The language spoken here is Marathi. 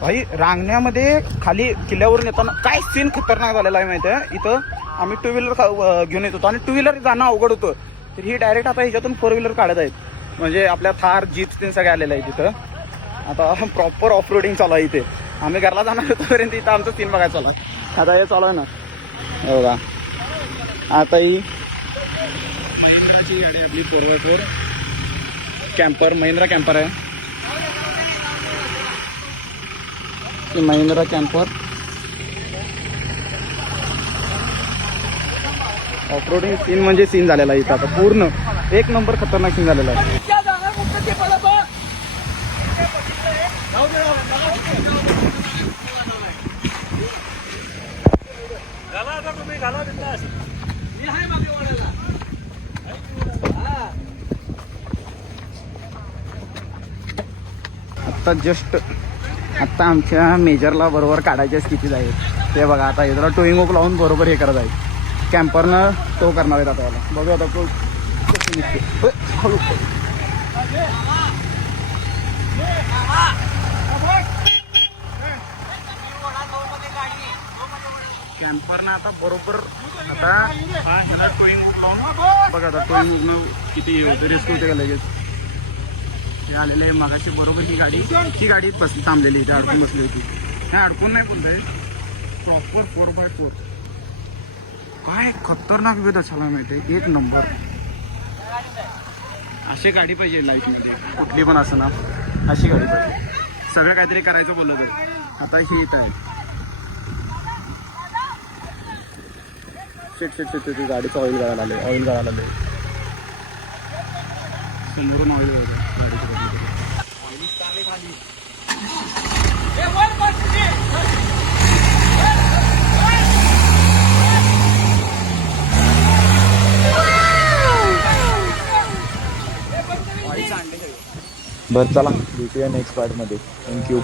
भाई रांगण्यामध्ये खाली किल्ल्यावरून येताना काय सीन खतरनाक झालेला आहे माहिती आहे. इथं आम्ही टू व्हीलर घेऊन येत होतो आणि टू व्हीलर जाणं अवघड होतं. तर ही डायरेक्ट आता ह्याच्यातून फोर व्हीलर काढत आहेत. म्हणजे आपल्या थार जीप्स ते सगळे आलेले आहेत तिथं. आता प्रॉपर ऑफ रोडिंग चालू आहे इथे. आम्ही घरला जाणार होतोपर्यंत इथं आमचं सीन बघायला चालू आहे. आता हे चालू आहे ना बघा. आता ही महिंद्राची गाडी आपली 4x4 कॅम्पर, महिंद्रा कॅम्पर आहे. महिंद्रा कॅम्पर ऑफरोडिंग सीन म्हणजे सीन झालेला आहे इथं. आता पूर्ण एक नंबर खतरनाक सीन झालेला आहे. आता जस्ट आता आमच्या मेजरला बरोबर काढायच्या स्थितीत आहे. ते बघा आता इथला टोईंग ओक लावून बरोबर हे करत आहे. कॅम्परनं टो करणार आहेत आता याला. बघूया आता तो हळू. कॅम्परनं आता बरोबर आता टोईंग ओक लावून बघा आता टोईंग ओकनं किती होतं रेस्क्यू होते का लगेच. हे आलेले मागाशी बरोबर ही गाडी बसली थांबलेली इथे अडकून बसली होती. नाही अडकून नाही बोलतोय, प्रॉपर 4x4 काय खतरनाक वेद असायला माहिती. एक नंबर अशी गाडी पाहिजे लाईफमध्ये, कुठली पण असं ना अशी गाडी पाहिजे. सगळं काहीतरी करायचं बोललं तर. आता ही इथं आहे शेट गाडीचं ऑइल गाळायला आले. समोरून ऑइल गाडीचं खाली. बरं चला भेटूया नेक्स्ट पार्टमध्ये. थँक्यू.